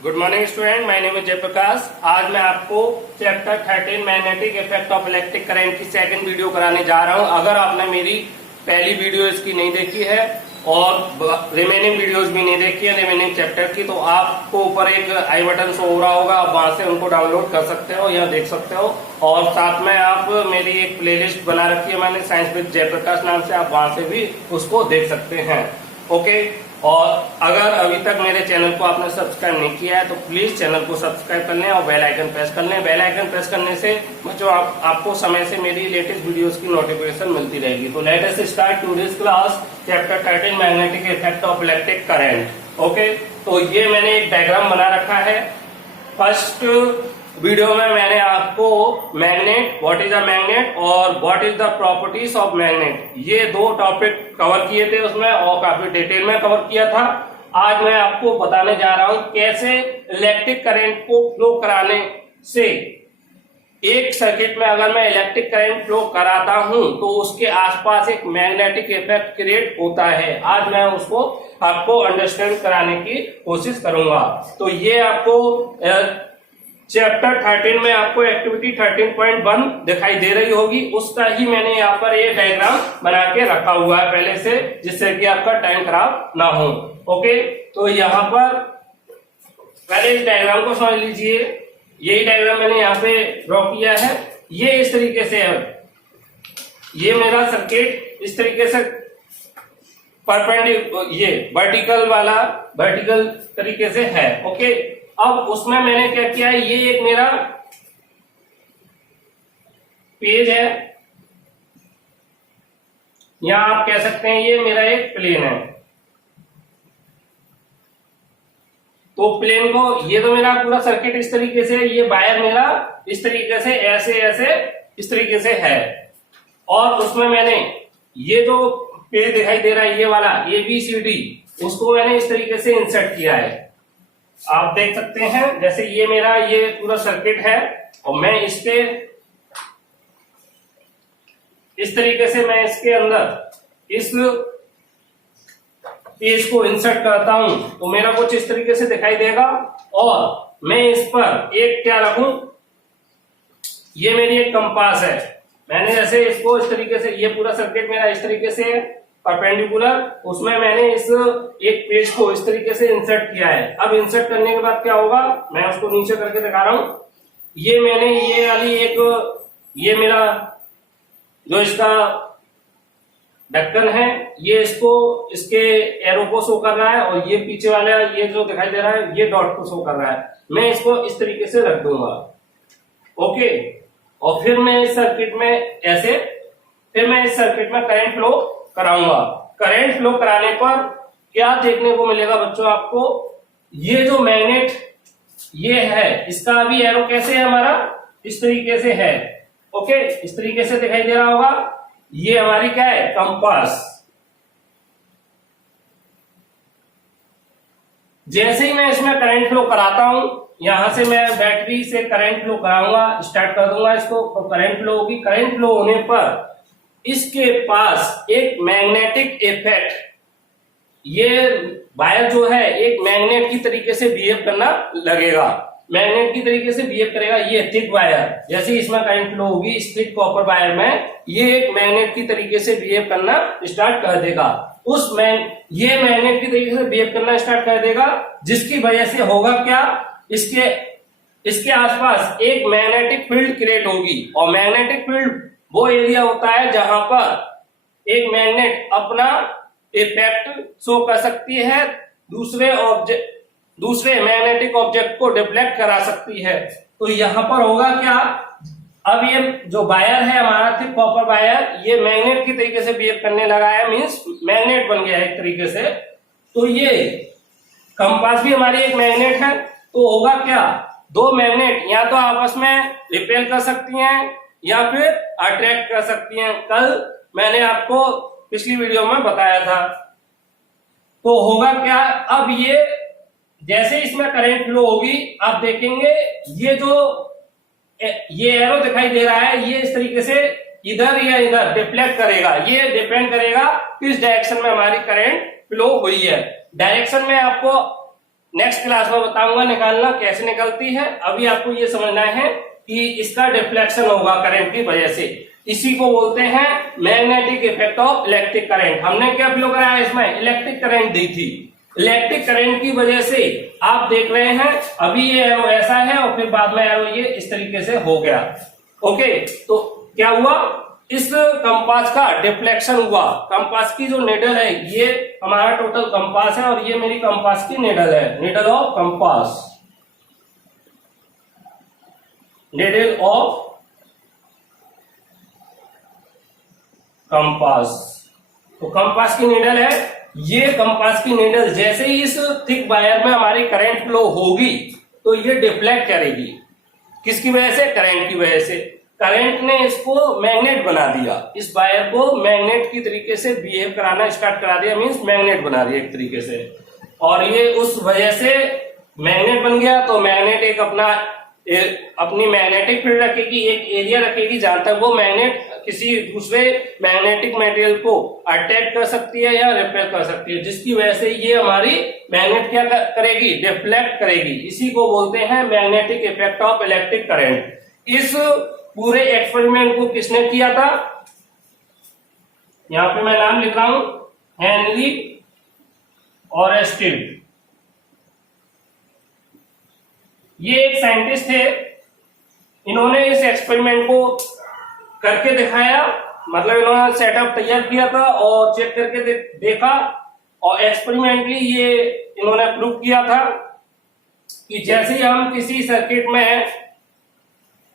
Good morning student, my name is Jayprakash. आज मैं आपको chapter 13 magnetic effect of electric current की सेकंड वीडियो कराने जा रहा हूं। अगर आपने मेरी पहली वीडियो इसकी नहीं देखी है और रिमेनिंग वीडियोस भी नहीं देखी है रिमेनिंग चैप्टर की, तो आपको ऊपर एक आई बटन शो हो रहा होगा, आप वहां से उनको डाउनलोड कर सकते हो या देख सकते हो। और साथ में आप मेरी एक प्लेलिस्ट बना रखी है मैंने, साइंस विद जयप्रकाश नाम से, आप वहां से भी उसको देख सकते हैं। ओके, और अगर अभी तक मेरे चैनल को आपने सब्सक्राइब नहीं किया है तो प्लीज चैनल को सब्सक्राइब कर लें और बेल आइकन प्रेस कर लें। बेल आइकन प्रेस करने से बच्चों आपको समय से मेरी लेटेस्ट वीडियोस की नोटिफिकेशन मिलती रहेगी। तो let us start today's class chapter 13 magnetic effect of electric current. Okay, तो ये मैंने एक डायग्राम बना रखा है। फर्स्ट वीडियो में मैंने आपको magnet, what is a magnet और what is the properties of magnet, ये दो टॉपिक कवर किए थे उसमें और काफी डिटेल में कवर किया था। आज मैं आपको बताने जा रहा हूं कैसे इलेक्ट्रिक करंट को फ्लो कराने से, एक सर्किट में अगर मैं इलेक्ट्रिक करंट फ्लो कराता हूं तो उसके आसपास एक मैग्नेटिक इफेक्ट क्रिएट होता है। आज मैं उसको आपको अंडरस्टैंड कराने की कोशिश करूंगा। तो ये आपको चैप्टर 13 में आपको एक्टिविटी 13.1 दिखाई दे रही होगी, उसका ही मैंने यहाँ पर ये डायग्राम बना के रखा हुआ है पहले से, जिससे कि आपका टाइम खराब ना हो। ओके, तो यहाँ पर पहले इस डायग्राम को समझ लीजिए। यही डायग्राम मैंने यहाँ पे ड्रॉ किया है। ये इस तरीके से है, ये मेरा सर्किट इस तरीके से परपेंडिकुलर, ये वर्टिकल तरीके से है। ओके, अब उसमें मैंने क्या किया है, ये एक मेरा पेज है, या आप कह सकते हैं ये मेरा एक प्लेन है। तो प्लेन को, ये तो मेरा पूरा सर्किट इस तरीके से, ये वायर मेरा इस तरीके से ऐसे इस तरीके से है, और उसमें मैंने ये जो पेज दिखाई दे रहा है ये वाला ABCD, उसको मैंने इस तरीके से इंसर्ट किया है। आप देख सकते हैं जैसे ये मेरा ये पूरा सर्किट है और मैं इसके इस तरीके से मैं इसके अंदर इस पेज को इंसर्ट करता हूं तो मेरा कुछ इस तरीके से दिखाई देगा। और मैं इस पर एक क्या रखूं, ये मेरी एक कंपास है। मैंने जैसे इसको इस तरीके से, ये पूरा सर्किट मेरा इस तरीके से है परपेंडिकुलर, उसमें मैंने इस एक पेज को इस तरीके से इंसर्ट किया है। अब इंसर्ट करने के बाद क्या होगा, मैं उसको नीचे करके दिखा रहा हूं। ये मैंने ये वाली एक, ये मेरा जो इसका ढक्कन है, ये इसको इसके एरो को शो कर रहा है, और ये पीछे वाला ये जो दिखाई दे रहा है ये डॉट को शो कर रहा है। मैं इसको इस तरीके से रख दूंगा। ओके, और फिर मैं इस सर्किट में ऐसे, फिर मैं इस सर्किट में करंट फ्लो कराऊंगा। करंट फ्लो कराने पर क्या देखने को मिलेगा बच्चों आपको, ये जो मैग्नेट ये है, इसका भी एरो कैसे है हमारा, इस तरीके से है। ओके, इस तरीके से दिखाई दे रहा होगा। ये हमारी क्या है, कंपास। जैसे ही मैं इसमें करंट फ्लो कराता हूं, यहां से मैं बैटरी से करंट फ्लो कराऊंगा, स्टार्ट कर दूंगा इसको, तो करंट फ्लो होगी। करंट फ्लो होने पर इसके पास एक मैग्नेटिक इफेक्ट, ये वायर जो है एक मैग्नेट की तरीके से बिहेव करना लगेगा, मैग्नेट की तरीके से बिहेव करेगा। ये थिक वायर, जैसे इसमें करंट फ्लो होगी इस थिक कॉपर वायर में, ये एक मैग्नेट की तरीके से बिहेव करना स्टार्ट कर देगा। ये मैग्नेट की तरीके से बिहेव करना स्टार्ट कर देगा, जिसकी वजह से होगा क्या, इसके आसपास एक मैग्नेटिक फील्ड क्रिएट होगी। और मैग्नेटिक फील्ड वो एरिया होता है जहां पर एक मैग्नेट अपना इफेक्ट शो कर सकती है, दूसरे मैग्नेटिक ऑब्जेक्ट को डिफ्लेक्ट करा सकती है। तो यहां पर होगा क्या, अब ये जो वायर है हमारा थिक कॉपर वायर, ये मैग्नेट की तरीके से बिहेव करने लगा है, मींस मैग्नेट बन गया है एक तरीके से। तो ये कंपास भी हमारी एक मैग्नेट है। तो होगा क्या, दो मैग्नेट या तो आपस में रिपेल कर सकती हैं या फिर अट्रैक्ट कर सकती हैं। कल मैंने आपको पिछली वीडियो में बताया था। तो होगा क्या, अब ये जैसे इसमें करंट फ्लो होगी, आप देखेंगे ये एरो दिखाई दे रहा है, ये इस तरीके से इधर या इधर डिफ्लेक्ट करेगा। ये डिपेंड करेगा किस डायरेक्शन में हमारी करंट फ्लो हुई है। डायरेक्शन में आपको नेक्स्ट क्लास में बताऊंगा निकालना कैसे निकलती है। अभी आपको ये समझना है कि इसका डिफ्लेक्शन होगा करंट की वजह से, इसी को बोलते हैं magnetic effect of electric current. हमने क्या फ्लो कराया, इसमें इलेक्ट्रिक करंट दी थी। इलेक्ट्रिक करंट की वजह से आप देख रहे हैं अभी ये एरो ऐसा है और फिर बाद में एरो ये इस तरीके से हो गया। ओके, तो क्या हुआ, इस कंपास का डिफ्लेक्शन हुआ। कंपास की जो निडल है, ये हमारा टोटल कंपास है और ये मेरी कंपास की निडल है, needle of compass, needle of compass. तो कंपास की निडल है, ये कंपास की निडल जैसे ही इस थिक वायर में हमारी करंट फ्लो होगी तो ये डिफ्लेक्ट करेगी। किसकी वजह से, करंट की वजह से। करंट ने इसको मैग्नेट बना दिया, इस वायर को मैग्नेट की तरीके से बिहेव कराना स्टार्ट करा दिया, मींस मैग्नेट बना दिया एक तरीके से। और ये उस वजह से मैग्नेट बन गया। तो मैग्नेट एक अपनी मैग्नेटिक फील्ड रखेगी, एक एरिया रखेगी जहां तक वो मैग्नेट किसी दूसरे मैग्नेटिक मटेरियल को अटैक कर सकती है या रिपेल कर सकती है, जिसकी वजह से ये हमारी मैग्नेट क्या करेगी, डिफ्लेक्ट करेगी। इसी को बोलते हैं magnetic effect of electric current. इस पूरे एक्सपेरिमेंट को किसने किया था, यहां पे मैं नाम लिख रहा हूं, हेनरी ओरेस्टेड। ये एक साइंटिस्ट थे, इन्होंने इस एक्सपेरिमेंट को करके दिखाया, मतलब इन्होंने सेटअप तैयार किया था और चेक करके देखा और एक्सपेरिमेंटली ये इन्होंने प्रूव किया था कि जैसे ही हम किसी सर्किट में,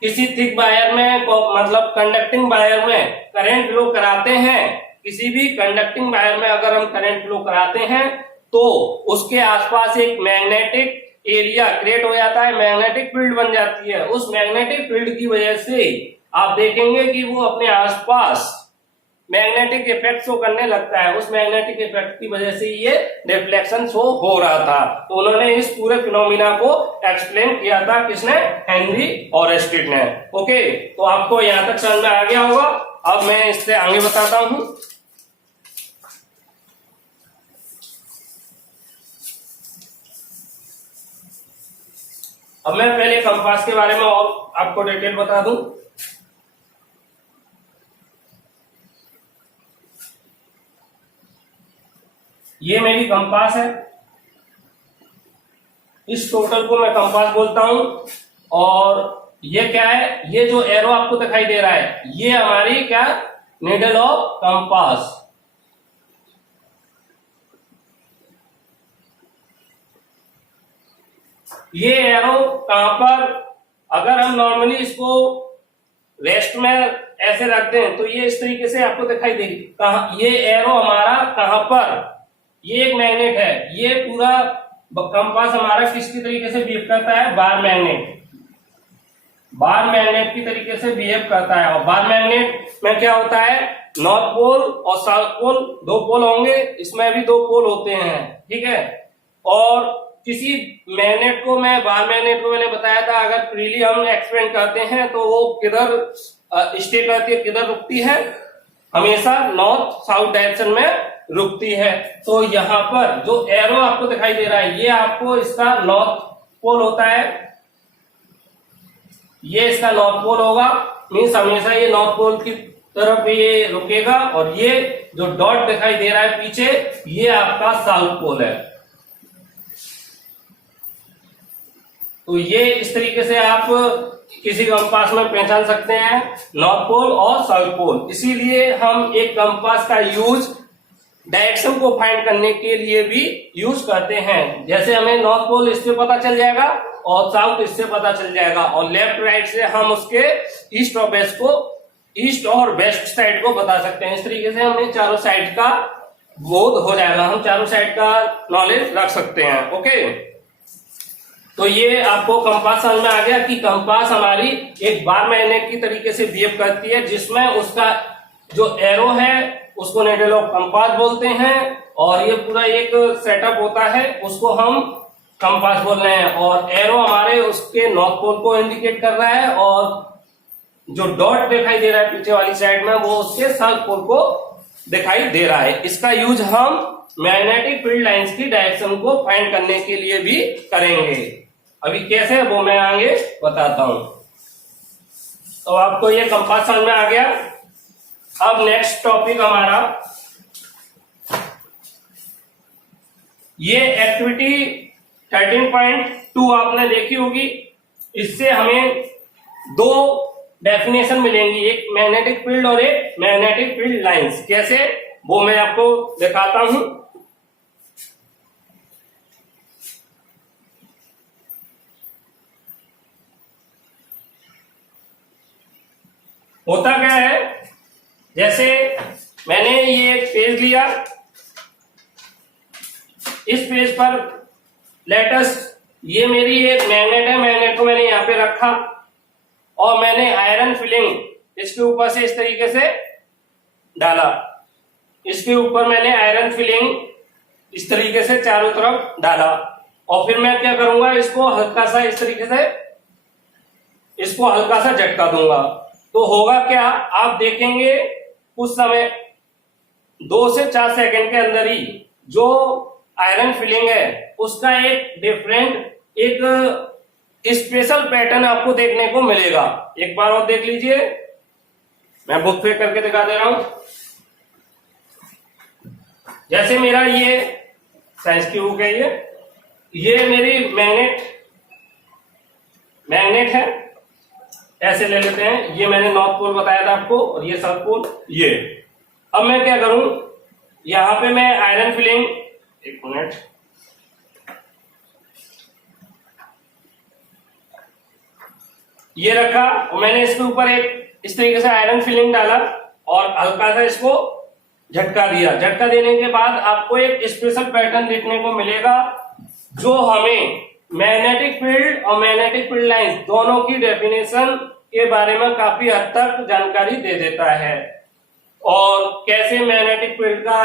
किसी थिक वायर में, मतलब कंडक्टिंग वायर में करंट फ्लो कराते हैं, किसी भी कंडक्टिंग वायर में अगर हम करंट फ्लो कराते हैं तो उसके आसपास एक मैग्नेटिक एरिया क्रिएट हो जाता है, मैग्नेटिक फील्ड बन जाती है। उस मैग्नेटिक फील्ड की वजह से आप देखेंगे कि वो अपने आसपास मैग्नेटिक इफेक्ट शो करने लगता है। उस मैग्नेटिक इफेक्ट की वजह से ये डिफ्लेक्शन शो हो रहा था। तो उन्होंने इस पूरे फिनोमिना को एक्सप्लेन किया था, किसने, हेनरी ओरेस्टेड ने। ओके, तो आपको यहां तक समझ में आ गया होगा। अब मैं इससे आगे बताता हूं। अब मैं पहले कंपास के बारे में और आपको डिटेल बता दूं। ये मेरी कंपास है, इस टोटल को मैं कंपास बोलता हूं। और ये क्या है, ये जो एरो आपको दिखाई दे रहा है, ये हमारी क्या, निडल ऑफ कंपास। ये एरो कहां पर, अगर हम नॉर्मली इसको रेस्ट में ऐसे रखते हैं तो ये इस तरीके से आपको दिखाई देगी। कहां ये एरो हमारा, कहां पर, ये एक मैग्नेट है। ये पूरा कंपास हमारा किसकी तरीके से बिहेव करता है, बार मैग्नेट, बार मैग्नेट की तरीके से बिहेव करता है। और बार मैग्नेट में क्या होता है, नॉर्थ पोल और साउथ पोल, दो पोल होंगे, इसमें भी दो पोल होते हैं, ठीक है। और किसी मैग्नेट को, मैं बार मैग्नेट को मैंने बताया था, अगर फ्रीली हम एक्सपेंड करते हैं तो वो किधर स्टे करती है, किधर रुकती है, हमेशा नॉर्थ साउथ डायरेक्शन में रुकती है। तो यहाँ पर जो एरो आपको दिखाई दे रहा है, ये आपको इसका नॉर्थ पोल होता है, ये इसका नॉर्थ पोल होगा, मीन्स हमेशा ये नॉर्थ पोल की तरफ ये रुकेगा। और ये जो डॉट दिखाई दे रहा है पीछे, ये आपका साउथ पोल है। तो ये इस तरीके से आप किसी कंपास में पहचान सकते हैं, नॉर्थ पोल और साउथ पोल। इसीलिए हम एक कंपास का यूज डायरेक्शन को फाइंड करने के लिए भी यूज करते हैं। जैसे हमें नॉर्थ पोल इससे पता चल जाएगा और साउथ इससे पता चल जाएगा, और लेफ्ट राइट से हम उसके ईस्ट और वेस्ट को, ईस्ट और वेस्ट साइड को बता सकते हैं। इस तरीके से हमें चारों साइड का बोध हो जाएगा, हम चारों साइड का नॉलेज रख सकते हैं। ओके, तो ये आपको कंपास समझ में आ गया कि कंपास हमारी एक बार मैग्नेट की तरीके से बिहेव करती है, जिसमें उसका जो एरो है उसको निडल ऑफ कंपास बोलते हैं। और ये पूरा एक सेटअप होता है, उसको हम कंपास बोल रहे हैं। और एरो हमारे उसके नॉर्थ पोल को इंडिकेट कर रहा है, और जो डॉट दिखाई दे रहा है पीछे वाली साइड में, वो उसके साउथ पोल को दिखाई दे रहा है। इसका यूज हम मैग्नेटिक फील्ड लाइंस की डायरेक्शन को फाइंड करने के लिए भी करेंगे। अभी कैसे वो मैं आगे बताता हूं। तो आपको ये कंपास समझ में आ गया। अब नेक्स्ट टॉपिक हमारा ये एक्टिविटी 13.2 आपने देखी होगी। इससे हमें दो डेफिनेशन मिलेंगी, एक मैग्नेटिक फील्ड और एक मैग्नेटिक फील्ड लाइंस। कैसे वो मैं आपको दिखाता हूं। होता क्या है, जैसे मैंने ये एक पेज लिया, इस पेज पर लेटेस्ट ये मेरी एक मैग्नेट है, मैग्नेट को मैंने यहां पे रखा और मैंने आयरन फिलिंग इसके ऊपर से इस तरीके से डाला। इसके ऊपर मैंने आयरन फिलिंग इस तरीके से चारों तरफ डाला और फिर मैं क्या करूंगा, इसको हल्का सा इस तरीके से इसको हल्का सा झटका दूंगा। तो होगा क्या, आप देखेंगे कुछ समय 2 से 4 सेकंड के अंदर ही जो आयरन फिलिंग है उसका एक डिफरेंट एक स्पेशल पैटर्न आपको देखने को मिलेगा। एक बार और देख लीजिए, मैं बुक पे करके दिखा दे रहा हूं। जैसे मेरा ये साइंस की बुक है, ये मेरी मैग्नेट है, ऐसे ले लेते हैं। ये मैंने नॉर्थ पोल बताया था आपको और ये साउथ पोल। ये अब मैं क्या करूं, यहां पे मैं आयरन फिलिंग, एक मिनट, ये रखा और मैंने इसके ऊपर एक इस तरीके से आयरन फिलिंग डाला और हल्का सा इसको झटका दिया। झटका देने के बाद आपको एक स्पेशल पैटर्न देखने को मिलेगा जो हमें मैग्नेटिक फील्ड और मैग्नेटिक फील्ड लाइंस दोनों की डेफिनेशन के बारे में काफी हद तक जानकारी दे देता है और कैसे मैग्नेटिक फील्ड का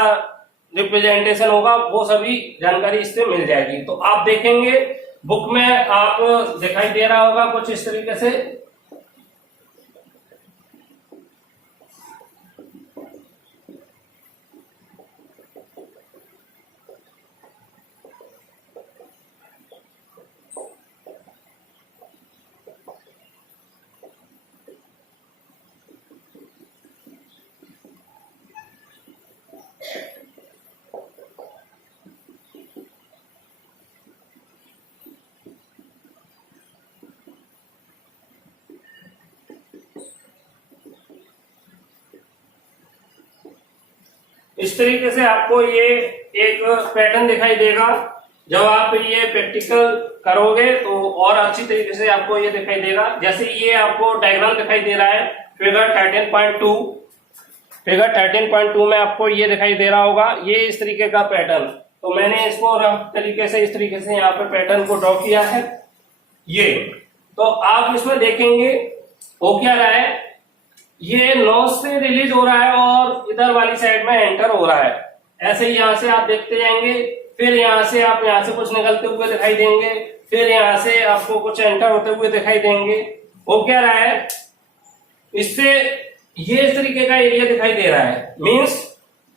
रिप्रेजेंटेशन होगा वो सभी जानकारी इससे मिल जाएगी। तो आप देखेंगे बुक में आप दिखाई दे रहा होगा कुछ इस तरीके से। इस तरीके से आपको ये एक पैटर्न दिखाई देगा। जब आप ये प्रैक्टिकल करोगे तो और अच्छी तरीके से आपको ये दिखाई देगा। जैसे ये आपको डायग्राम दिखाई दे रहा है फिगर 13.2, फिगर 13.2 में आपको ये दिखाई दे रहा होगा, ये इस तरीके का पैटर्न। तो मैंने इसको रफ तरीके से इस तरीके से यहाँ पे पैटर्न को ड्रॉ किया है। ये तो आप इसमें देखेंगे हो क्या रहा है, ये नोज से रिलीज हो रहा है और इधर वाली साइड में एंटर हो रहा है। ऐसे ही यहाँ से आप देखते जाएंगे, फिर यहाँ से आप यहाँ से कुछ निकलते हुए दिखाई देंगे, फिर यहाँ से आपको कुछ एंटर होते हुए दिखाई देंगे। हो क्या रहा है, इससे ये इस तरीके का एरिया दिखाई दे रहा है। मीन्स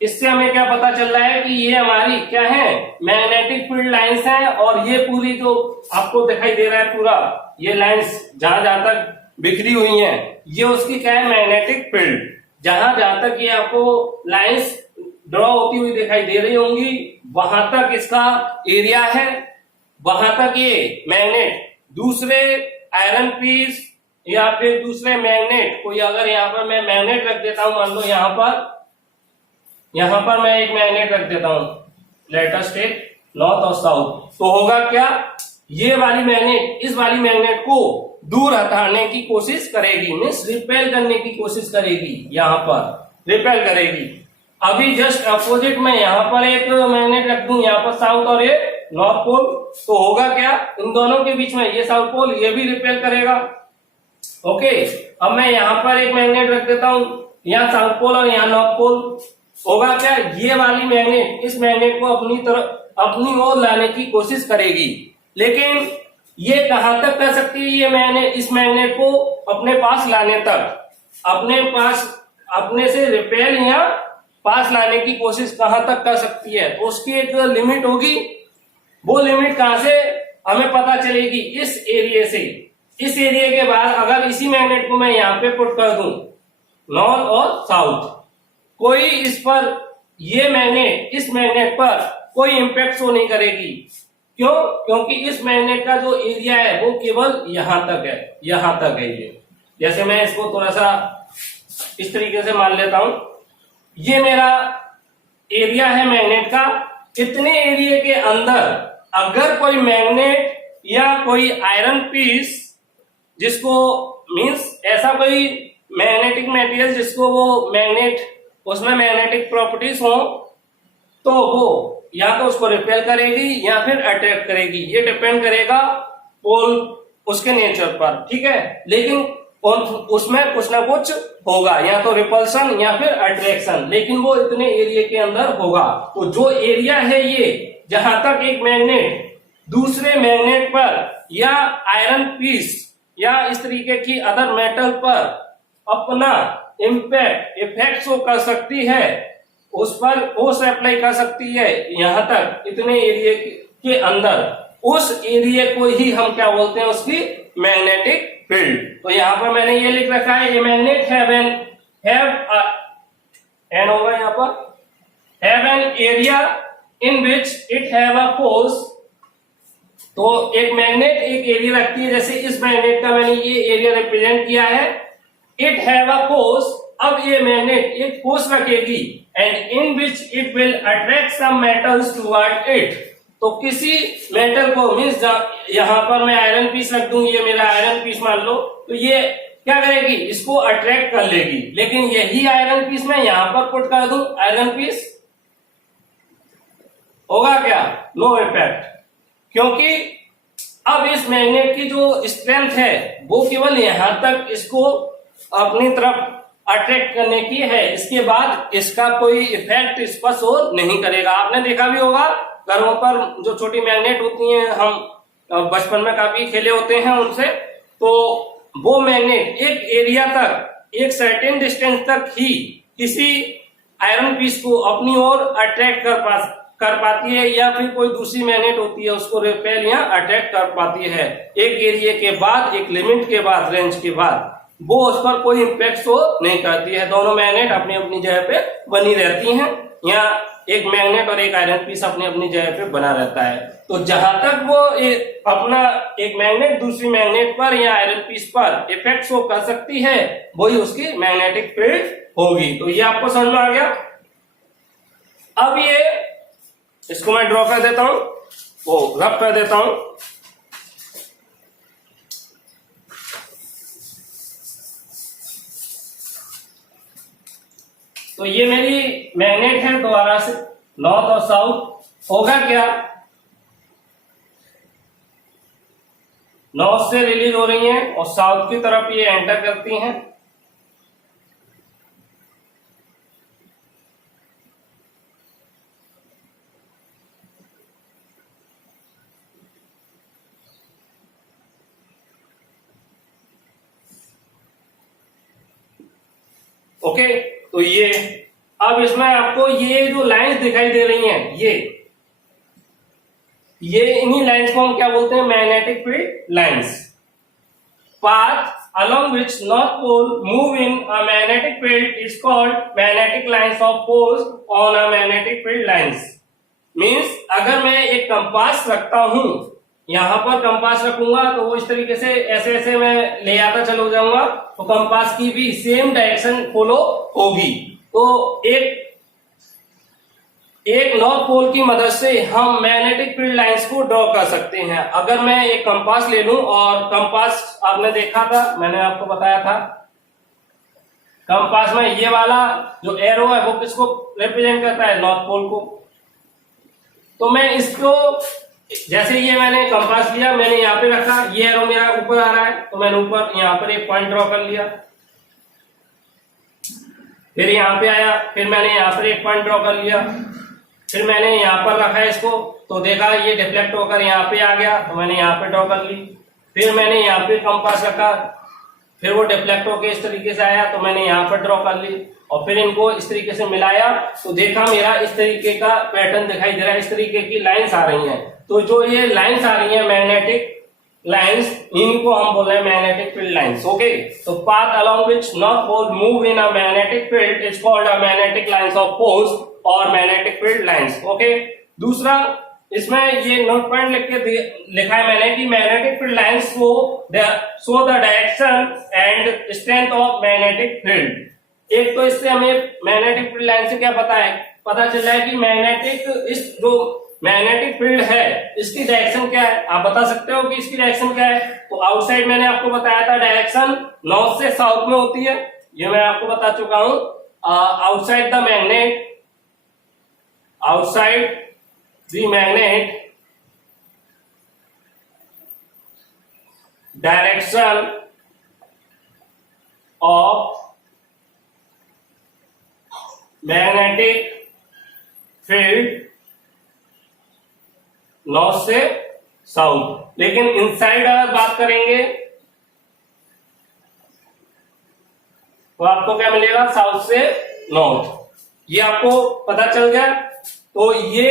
इससे हमें क्या पता चल रहा है कि ये हमारी क्या है, मैग्नेटिक फील्ड लाइंस है। और ये पूरी जो आपको दिखाई दे रहा है पूरा ये लाइंस जहां जहां तक बिखरी हुई हैं, ये उसकी क्या है, मैग्नेटिक फील्ड। जहां जहां तक ये आपको लाइंस ड्रॉ होती हुई दिखाई दे रही होंगी वहां तक इसका एरिया है, वहां तक ये मैग्नेट दूसरे आयरन पीस या फिर दूसरे मैग्नेट कोई, अगर यहाँ पर मैं मैग्नेट रख देता हूं, मान लो यहाँ पर मैं एक मैग्नेट रख देता हूं, लेटेस्ट एक नॉर्थ और साउथ, तो होगा क्या, ये वाली मैग्नेट इस वाली मैग्नेट को दूर हटाने की कोशिश करेगी, मीन्स रिपेल करने की कोशिश करेगी, यहाँ पर रिपेल करेगी। अभी जस्ट अपोजिट में यहाँ पर एक मैग्नेट रख दूं, यहाँ पर साउथ और ये नॉर्थ पोल, तो होगा क्या, इन दोनों के बीच में ये साउथ पोल ये भी रिपेल करेगा। ओके, अब मैं यहाँ पर एक मैग्नेट रख देता हूं, यहाँ साउथ पोल और यहाँ नॉर्थ पोल। होगा क्या, ये वाली मैग्नेट इस मैग्नेट को अपनी ओर लाने की कोशिश करेगी, लेकिन ये कहां तक कर सकती है, ये मैग्नेट इस मैग्नेट को अपने पास लाने तक, अपने से रिपेल या पास लाने की कोशिश कहां तक कर सकती है, तो उसकी एक लिमिट होगी। वो लिमिट कहां से हमें पता चलेगी, इस एरिया से। इस एरिया के बाद अगर इसी मैग्नेट को मैं यहाँ पे पुट कर दूं नॉर्थ और साउथ, कोई इस पर ये मैग्नेट इस मैग्नेट पर कोई इंपैक्ट शो नहीं करेगी। क्यों? क्योंकि इस मैग्नेट का जो एरिया है वो केवल यहां तक है, यहां तक है ये। जैसे मैं इसको थोड़ा सा इस तरीके से मान लेता हूं, ये मेरा एरिया है मैग्नेट का। इतने एरिया के अंदर अगर कोई मैग्नेट या कोई आयरन पीस, जिसको मींस ऐसा कोई मैग्नेटिक मटेरियल जिसको वो मैग्नेट, उसमें मैग्नेटिक प्रॉपर्टीज हो, तो वो या तो उसको रिपेल करेगी या फिर अट्रैक्ट करेगी। ये डिपेंड करेगा पोल उसके नेचर पर, ठीक है। लेकिन उसमें कुछ ना कुछ होगा, या तो रिपल्सन या फिर अट्रैक्शन, लेकिन वो इतने एरिया के अंदर होगा। तो जो एरिया है ये, जहां तक एक मैग्नेट दूसरे मैग्नेट पर या आयरन पीस या इस तरीके की अदर मेटल पर अपना इफेक्ट शो कर सकती है, उस पर फोर्स अप्लाई कर सकती है, यहां तक इतने एरिया के अंदर, उस एरिया को ही हम क्या बोलते हैं, उसकी मैग्नेटिक फील्ड। तो यहाँ पर मैंने ये लिख रखा है, ये मैग्नेट हैव एन होगा यहाँ पर, have an area in which it have a force. तो एक मैग्नेट एक एरिया रखती है, जैसे इस मैग्नेट का मैंने ये एरिया रिप्रेजेंट किया है, इट हैव अ फोर्स। अब ये मैग्नेट एक फोर्स रखेगी, and in which it will attract some metals toward it. तो किसी मेटल को, मीन्स यहां पर मैं आयरन पीस रख दूं, ये मेरा आयरन पीस मान लो, तो ये क्या करेगी, इसको अट्रैक्ट कर लेगी। लेकिन यही आयरन पीस मैं यहां पर पुट कर दूं, आयरन पीस, होगा क्या, नो इफेक्ट। क्योंकि अब इस मैग्नेट की जो स्ट्रेंथ है वो केवल यहां तक इसको अपनी तरफ अट्रैक्ट करने की है, इसके बाद इसका कोई इफेक्ट इस पर शो नहीं करेगा। आपने देखा भी होगा घरों पर जो छोटी मैग्नेट होती हैं, हम बचपन में काफी खेले होते हैं उनसे, तो वो मैग्नेट एक एरिया तक, एक सर्टेन डिस्टेंस तक ही किसी आयरन पीस को अपनी ओर अट्रैक्ट कर पाती है, या फिर कोई दूसरी मैग्नेट होती है उसको रिपेल या अट्रैक्ट कर पाती है। एक एरिया के बाद, एक लिमिट के बाद, रेंज के बाद वो उस पर कोई इम्पैक्ट शो नहीं करती है। दोनों मैग्नेट अपनी अपनी जगह पे बनी रहती हैं, या एक मैग्नेट और एक आयरन पीस अपनी अपनी जगह पे बना रहता है। तो जहां तक वो अपना एक मैग्नेट दूसरी मैग्नेट पर या आयरन पीस पर इफेक्ट शो कर सकती है, वही उसकी मैग्नेटिक फील्ड होगी। तो ये आपको समझ में आ गया। अब ये इसको मैं ड्रॉ कर देता हूं, वो रब कर देता हूं। तो ये मेरी मैग्नेट है, दोबारा से नॉर्थ और साउथ। होगा क्या, नॉर्थ से रिलीज हो रही हैं और साउथ की तरफ ये एंटर करती हैं। ओके, तो ये अब इसमें आपको ये जो लाइंस दिखाई दे रही हैं, ये इन्हीं लाइंस को हम क्या बोलते हैं, magnetic field lines. Path along which north pole move in a magnetic field is called magnetic lines of poles on a magnetic field lines। Means अगर मैं एक कंपास रखता हूं, यहां पर कंपास रखूंगा तो वो इस तरीके से ऐसे ऐसे मैं ले आता चलो जाऊंगा, तो कंपास की भी सेम डायरेक्शन फॉलो होगी। तो एक नॉर्थ पोल की मदद से हम मैग्नेटिक फील्ड लाइंस को ड्रॉ कर सकते हैं। अगर मैं एक कंपास ले लूं, और कंपास आपने देखा था, मैंने आपको बताया था, कंपास में ये वाला जो एरो है वो किसको रिप्रेजेंट करता है, नॉर्थ पोल को। तो मैं इसको, जैसे ये मैंने कंपास लिया, मैंने यहाँ पे रखा, ये एरो मेरा ऊपर आ रहा है, तो मैंने ऊपर यहाँ पर एक पॉइंट ड्रॉ कर लिया। फिर यहाँ पे आया, फिर मैंने यहाँ पर एक पॉइंट ड्रॉ कर लिया, फिर मैंने यहाँ पर रखा इसको, तो देखा ये डिफ्लेक्ट होकर यहाँ पे आ गया, तो मैंने यहाँ पे ड्रॉ कर ली। फिर मैंने यहाँ पे कंपास रखा, फिर वो डिफ्लेक्ट होके इस तरीके से आया तो मैंने यहाँ पर ड्रॉ कर ली, और फिर इनको इस तरीके से मिलाया तो देखा मेरा इस तरीके का पैटर्न दिखाई दे रहा है, इस तरीके की लाइंस आ रही हैं। तो जो ये लाइंस आ रही हैं मैग्नेटिक लाइंस, इनको हम बोल रहे हैं मैग्नेटिक फील्ड लाइंस। ओके, तो path along which north pole move in a magnetic field is called a magnetic lines of poles और मैग्नेटिक फील्ड लाइंस। ओके, दूसरा इसमें ये नोट पॉइंट लिखा है मैंने कि magnetic field lines show the direction and strength of magnetic field. एक तो इससे हमें मैग्नेटिक फील्ड लाइन से क्या पता चल रहा है कि जो मैग्नेटिक फील्ड है इसकी डायरेक्शन क्या है। आप बता सकते हो कि इसकी डायरेक्शन क्या है। तो आउटसाइड मैंने आपको बताया था डायरेक्शन नॉर्थ से साउथ में होती है, ये मैं आपको बता चुका हूं। Outside the magnet direction of magnetic field north से साउथ। लेकिन इनसाइड अगर बात करेंगे तो आपको क्या मिलेगा, साउथ से नॉर्थ। ये आपको पता चल गया। तो ये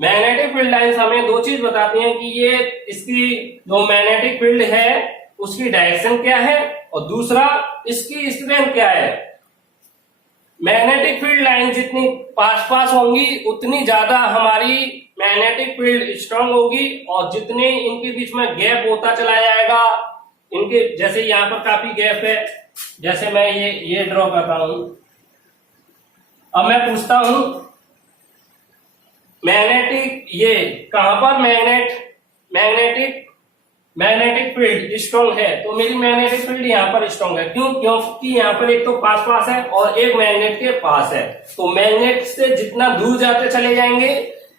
मैग्नेटिक फील्ड लाइंस हमें दो चीज बताती हैं कि ये इसकी जो मैग्नेटिक फील्ड है उसकी डायरेक्शन क्या है और दूसरा इसकी स्ट्रेंथ क्या है। मैग्नेटिक फील्ड लाइन जितनी पास होंगी उतनी ज्यादा हमारी मैग्नेटिक फील्ड स्ट्रांग होगी, और जितने इनके बीच में गैप होता चला जाएगा, इनके जैसे यहाँ पर काफी गैप है, जैसे मैं ये ड्रॉ करता हूं। अब मैं पूछता हूं मैग्नेटिक ये कहां पर मैग्नेटिक फील्ड स्ट्रांग है, तो मेरी मैग्नेटिक फील्ड यहाँ पर स्ट्रांग है। क्योंकि यहाँ पर एक तो पास है और एक मैग्नेट के पास है। तो मैग्नेट से जितना दूर जाते चले जाएंगे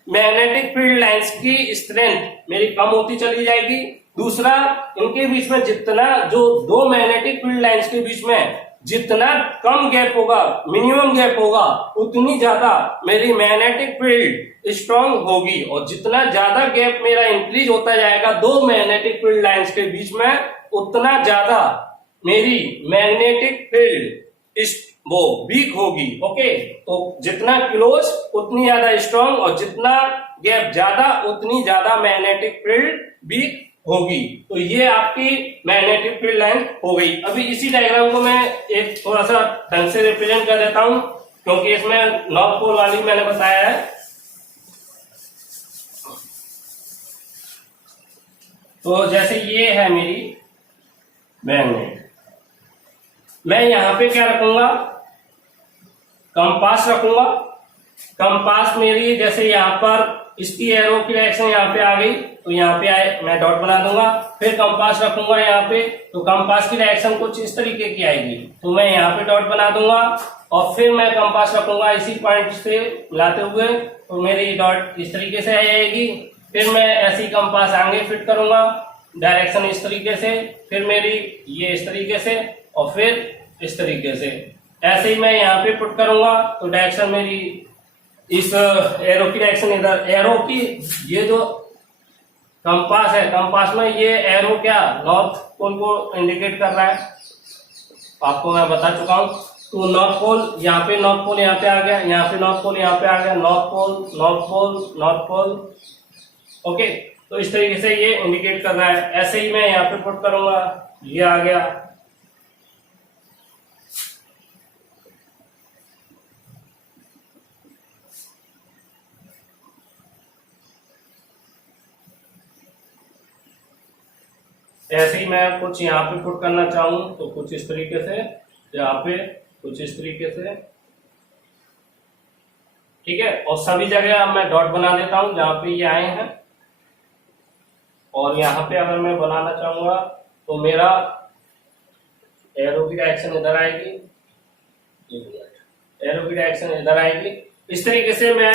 मैग्नेटिक फील्ड लाइंस की स्ट्रेंथ मेरी कम होती चली जाएगी। दूसरा, इनके बीच में जो दो मैग्नेटिक फील्ड लाइंस के बीच में जितना कम गैप होगा, मिनिमम गैप होगा, उतनी ज्यादा मेरी मैग्नेटिक फील्ड स्ट्रांग होगी, और जितना ज्यादा गैप मेरा इंक्रीज होता जाएगा दो मैग्नेटिक फील्ड लाइंस के बीच में, उतना ज्यादा मेरी मैग्नेटिक फील्ड वीक होगी। ओके, तो जितना क्लोज उतनी ज्यादा स्ट्रांग, और जितना गैप ज्यादा उतनी ज्यादा मैग्नेटिक फील्ड वीक होगी। तो ये आपकी मैग्नेटिक फील्ड लाइन हो गई। अभी इसी डायग्राम को मैं एक थोड़ा सा ढंग से रिप्रेजेंट कर देता हूं, क्योंकि इसमें नॉर्थ पोल वाली मैंने बताया है। तो जैसे ये है मेरी मैग्नेट, मैं यहां पे क्या रखूंगा, कंपास रखूंगा। कंपास मेरी जैसे यहाँ पर इसकी एरो की डायरेक्शन यहाँ पे आ गई, तो यहाँ पे मैं डॉट बना दूंगा। फिर कंपास रखूंगा यहाँ पे, तो कंपास की डायरेक्शन कुछ इस तरीके की आएगी, तो मैं यहाँ पे डॉट बना दूंगा। और फिर मैं कंपास रखूंगा इसी पॉइंट से मिलाते हुए, तो मेरी डॉट इस तरीके से आ जाएगी। फिर मैं ऐसी कंपास आगे फिट करूंगा, डायरेक्शन इस तरीके से, फिर मेरी ये इस तरीके से, और फिर इस तरीके से। ऐसे ही मैं यहाँ पे पुट करूंगा, तो डायरेक्शन मेरी इस एरो की डायरेक्शन इधर, एरो की ये जो कंपास है, कंपास में ये एरो क्या नॉर्थ पोल को इंडिकेट कर रहा है, आपको मैं बता चुका हूं। तो नॉर्थ पोल यहाँ पे, नॉर्थ पोल यहाँ पे आ गया, यहाँ पे नॉर्थ पोल यहाँ पे आ गया, north pole north pole north pole. Okay, तो इस तरीके से ये इंडिकेट कर रहा है। ऐसे ही मैं यहाँ पे पुट करूंगा, ये आ गया। ऐसे ही मैं कुछ यहाँ पे पुट करना चाहूँ तो कुछ इस तरीके से, यहाँ पे कुछ इस तरीके से, ठीक है। और सभी जगह अब मैं डॉट बना देता हूँ जहाँ पे ये आए हैं। और यहाँ पे अगर मैं बनाना चाहूंगा तो मेरा एरो की डायरेक्शन इधर आएगी, एरो की डायरेक्शन इधर आएगी। इस तरीके से मैं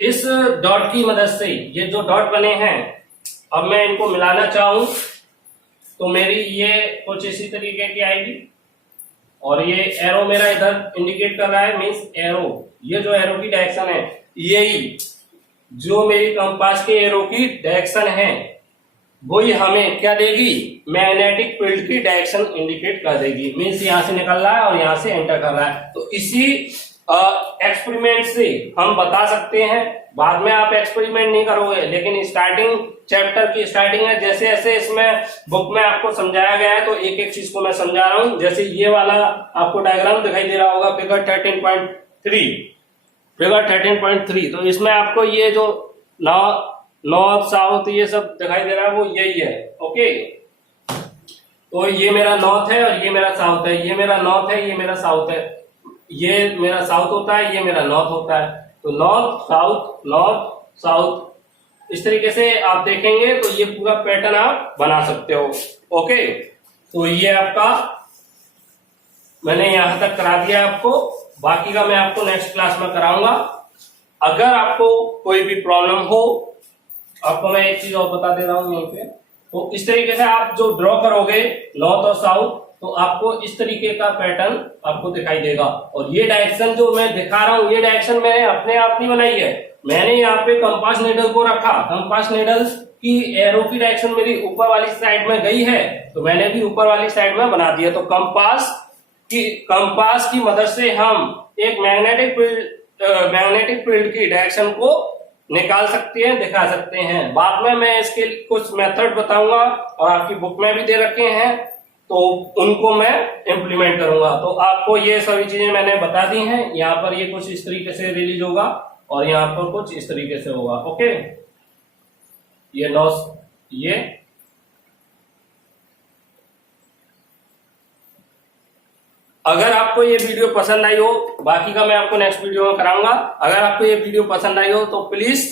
इस डॉट की मदद से, ये जो डॉट बने हैं, अब मैं इनको मिलाना चाहूं तो मेरी ये कुछ इसी तरीके की आएगी। और ये एरो मेरा इधर इंडिकेट कर रहा है, मींस एरो, ये जो एरो की डायरेक्शन है, यही जो मेरी कंपास के एरो की डायरेक्शन है, वही हमें क्या देगी, मैग्नेटिक फील्ड की डायरेक्शन इंडिकेट कर देगी। मीन्स यहां से निकल रहा है और यहां से एंटर कर रहा है। तो इसी एक्सपेरिमेंट से हम बता सकते हैं, बाद में आप एक्सपेरिमेंट नहीं करोगे, लेकिन स्टार्टिंग चैप्टर की स्टार्टिंग है, जैसे जैसे इसमें बुक में आपको समझाया गया है, तो एक एक चीज को मैं समझा रहा हूं। जैसे ये वाला आपको डायग्राम दिखाई दे रहा होगा, फिगर 13.3, तो इसमें आपको ये जो नॉर्थ साउथ ये सब दिखाई दे रहा है, वो यही है। ओके, तो ये मेरा नॉर्थ है और ये मेरा साउथ है, ये मेरा नॉर्थ है, ये मेरा साउथ है, ये मेरा साउथ होता है, ये मेरा नॉर्थ होता है। तो नॉर्थ साउथ इस तरीके से आप देखेंगे तो ये पूरा पैटर्न आप बना सकते हो। ओके, तो ये आपका मैंने यहां तक करा दिया आपको, बाकी का मैं आपको नेक्स्ट क्लास में कराऊंगा। अगर आपको कोई भी प्रॉब्लम हो, आपको मैं एक चीज और बता दे रहा हूं यहीं पे, तो इस तरीके से आप जो ड्रॉ करोगे नॉर्थ और साउथ, तो आपको इस तरीके का पैटर्न आपको दिखाई देगा। और ये डायरेक्शन जो मैं दिखा रहा हूं, ये डायरेक्शन मैंने अपने आप नहीं बनाई है, मैंने यहाँ पे कंपास नीडल को रखा। कंपास नीडल की एरो की डायरेक्शन मेरी ऊपर वाली साइड में गई है, तो मैंने भी ऊपर वाली साइड में बना दिया। तो कंपास की मदद से हम एक मैग्नेटिक फील्ड की डायरेक्शन को निकाल सकते हैं, दिखा सकते हैं। बाद में मैं इसके कुछ मेथड बताऊंगा और आपकी बुक में भी दे रखे हैं, तो उनको मैं इम्प्लीमेंट करूंगा। तो आपको ये सभी चीजें मैंने बता दी हैं। यहाँ पर ये कुछ इस तरीके से रिलीज होगा और यहाँ पर कुछ इस तरीके से होगा। ओके, ये लॉस, ये अगर आपको ये वीडियो पसंद आई हो, बाकी का मैं आपको नेक्स्ट वीडियो में कराऊंगा। अगर आपको ये वीडियो पसंद आई हो तो प्लीज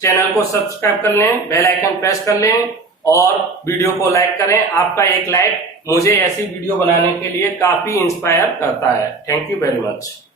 चैनल को सब्सक्राइब कर लें, बेल आइकन प्रेस कर लें और वीडियो को लाइक करें। आपका एक लाइक मुझे ऐसी वीडियो बनाने के लिए काफी इंस्पायर करता है। Thank you very much.